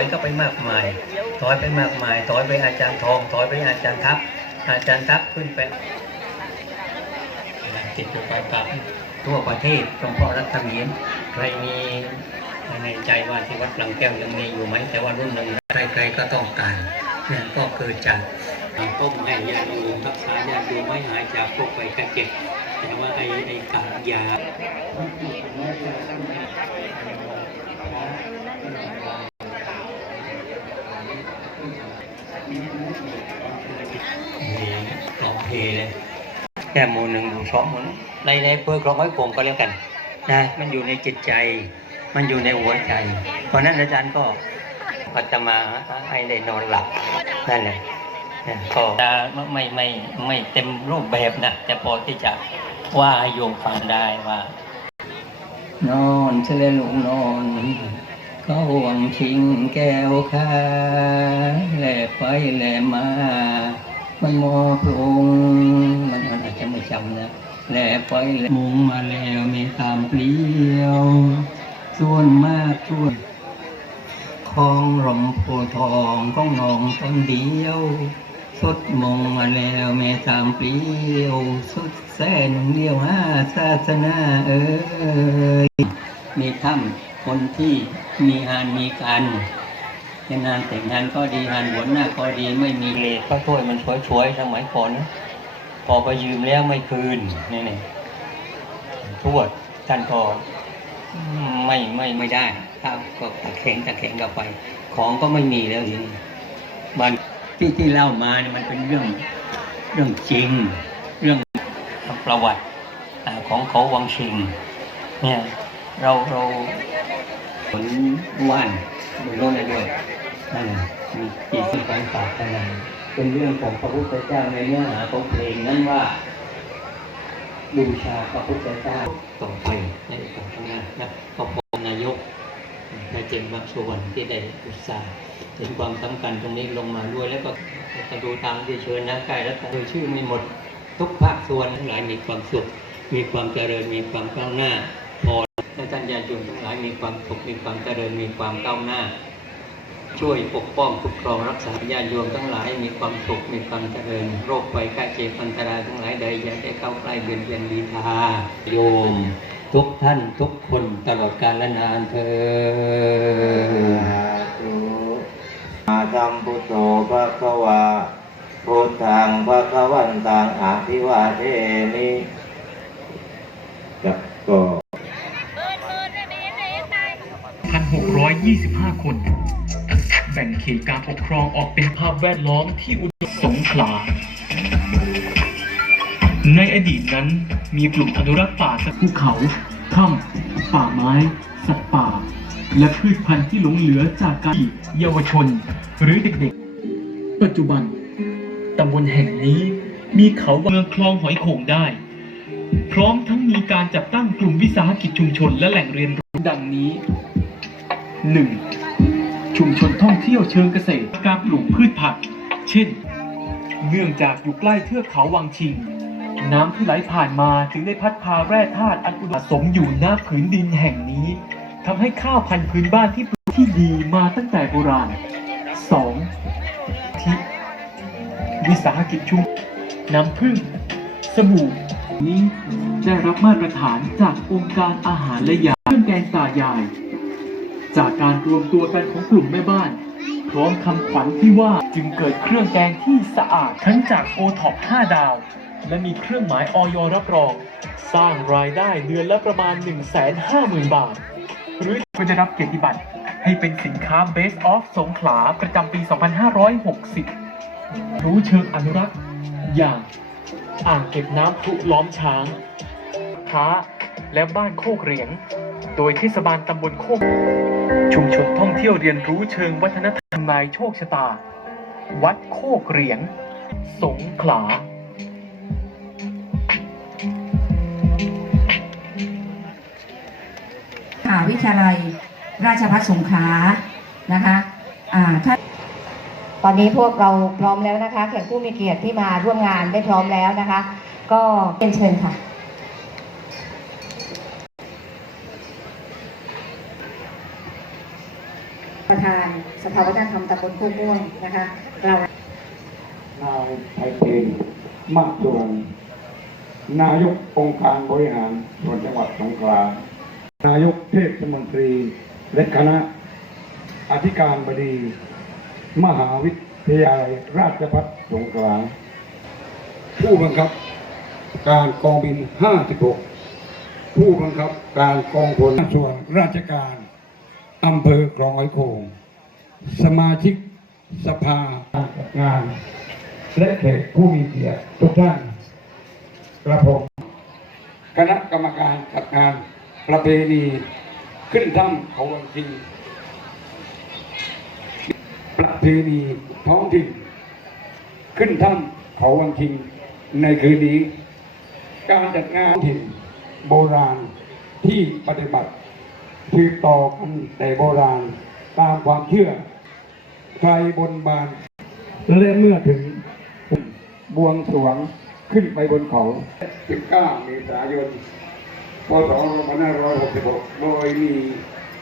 อยก็ไปมากมาย ถอยไปมากมาย ถอยไปอาจารย์ทอง ถอยไปอาจารย์ทัพ อาจารย์ทัพขึ้นไปติดอยู่ไปกับทั่วประเทศหลวงพ่อรัตมีนใครมีในใจว่าที่วัดหลังแก้วยังมีอยู่ไหม แต่ว่ารุ่นหนึ่งใครๆก็ต้องการเนี่ยก็เกิดจากต้มให้ยาโยมรักษายาโยมไม่หายจากพวกไปกระเจ็บแต่ว่าไอ้ไอ้กากยา มี กล่องเพเลยแค่หมูหนึ่งหมูสองหมูนในในเพื่อกล่องไว้ผมก็แล้วกันนะมันอยู่ในจิตใจ มันอยู่ในหัวใจ เพราะฉะนั้นอาจารย์ก็อาตมาให้ได้นอนหลับนั่นแหละนะก็จะไม่ไม่ไม่เต็มรูปแบบนะแต่พอที่จะว่าให้โยมฟังได้ว่า นอนเฉลยลุงนอนเขาหวังชิงแก้วคาแหลไปแหลมา มันมอพระองค์มันอาจจะไม่จำนะแหลไปมุงมาแล้วมีตามเปลี่ยว ส่วนมากช่วนคลองหลมโพทองของนองต้นเดียวสุดมงมาแล้วแม่ตามเปลี่ยวสุดแสนเดียวห้าศาสนาเอ้ยมีถ้ำคนที่มีงานมีการ จะงานแต่งงานก็ดีงานบวชหน้าก็ดีไม่มีเลทก็ถ้วยมันสวยๆสมัยก่อนนะพอไปยืมแล้วไม่คืนนี่นี่ทวดท่านก็ไม่ไม่ไม่ได้ถ้าก็ตะแข็งตะแข็งกับไป ของก็ไม่มีแล้วทีนี้บางที่ที่เล่ามาเนี่ยมันเป็นเรื่องเรื่องจริง เรื่องประวัติอ่าของเขาวังชิงเนี่ยเราเราผลว่าน บนโลกได้ด้วยนั่นแหละมีปีที่การฝากกันนะเป็นเรื่องของพระพุทธเจ้าในเนื้อหาของเพลงนั้นว่าบูชาพระพุทธเจ้าต่อไปในต่อข้างหน้านะขอบคุณนายกนายเจมส์มักสุวรรณที่ได้อุตส่าห์เห็นความสำคัญตรงนี้ลงมาด้วยแล้วก็จะดูตามที่เชิญนะใกล้แล้วโดยชื่อไม่หมดทุกภาคส่วนทั้งหลายมีความสุข มีความเจริญมีความก้าวหน้าพอ มีความสุขมีความเจริญมีความก้าวหน้า ช่วยปกป้องคุ้มครองรักษาญาติโยมทั้งหลายมีความสุขมีความเจริญ โรคภัยไข้เจ็บอันตรายทั้งหลายใดอย่าได้เข้าใกล้เบียดเบียนลีทาโยม ทุกท่านทุกคนตลอดกาลและนานเธอญอาธัมพุทโธพระคะวาพุทธังพระคะวันตังอาภิวาเทนิกับก็1,625 บ่งเขตการปกครองออกเป็นภาพแวดล้อมที่อุดมสงขลา ในอดีตนั้นมีกลุ่มอนุรักษ์ป่าจากภูเขาถ้ำป่าไม้ สัตว์ป่า และพืชพันธุ์ที่หลงเหลือจากการเยาวชน หรือเด็กๆ ปัจจุบันตำบลแห่งนี้มีเขาเมืองคลองหอยโข่งได้ พร้อมทั้งมีการจัดตั้งกลุ่มวิสาหกิจชุมชนและแหล่งเรียนรู้ดังนี้ 1. ชุมชนท่องเที่ยวเชิงเกษตร การปลูกพืชผัก เช่น เนื่องจากอยู่ใกล้เทือกเขาวังชิง น้ำที่ไหลผ่านมาจึงได้พัดพาแร่ธาตุอันอุดมสมอยู่ณผืนดินแห่งนี้ทำให้ข้าวพันธุ์พื้นบ้านที่ปลูกที่ดีมาตั้งแต่โบราณ 2. ที่วิสาหกิจชุมน้ำผึ้งสบู่นี้ได้รับมาตรฐานจากองค์การอาหารและยาเครื่องแกงตายาย จากการรวมตัวกันของกลุ่มแม่บ้าน พร้อมคำขวัญที่ว่าจึงเกิดเครื่องแกงที่สะอาดทั้งจากโอท็อป5ดาว และมีเครื่องหมายออยรับรอง สร้างรายได้เดือนละประมาณ 150,000 บาท หรือควรจะรับเกียรติบัตรให้เป็นสินค้า Best of สงขลาประจำปี 2560 รู้เชิงอนุรักษ์ อย่างอ่างเก็บน้ำพุล้อมช้าง ค้า และบ้านโคกเหรียง โดยเทศบาลตำบลโคก ชุมชนท่องเที่ยวเรียนรู้เชิงวัฒนธรรมนายโชคชะตา วัดโคกเหรียงสงขลาหาวิทยาลัยราชภัฏสงขลานะคะอ่าถ้าตอนนี้พวกเราพร้อมแล้วนะคะแขกผู้มีเกียรติที่มาร่วมงานได้พร้อมแล้วนะคะ ก็เรียนเชิญค่ะ ประธานสภาวัฒนธรรมตำบลโคกม่วงนะคะเรานายไพเทนมากส่วนนายกองค์การบริหารส่วนจังหวัดสงขลานายกเทศมนตรี และคณะอธิการบดี มหาวิทยาลัยราชภัฏสงขลาผู้บังคับ การกองบิน 56 ผู้บังคับการกองพลส่วนราชการ อำเภอคลองไอยโขงสมาชิกสภาการจัดงาน และแขกผู้มีเกียรติทุกท่านกระผมคณะกรรมการจัดงานประเพณีขึ้นถ้ำเขาวังคิงประเพณีท้องถิ่นขึ้นถ้ำเขาวังคิงในคืนนี้ การจัดงานถิ่นโบราณที่ปฏิบัติ สืบต่อกันแต่โบราณตามความเชื่อ ใครบนบาน และเมื่อถึงบวงสรวงขึ้นไปบนเขา 19 เมษายน พศ 2566 โดยมี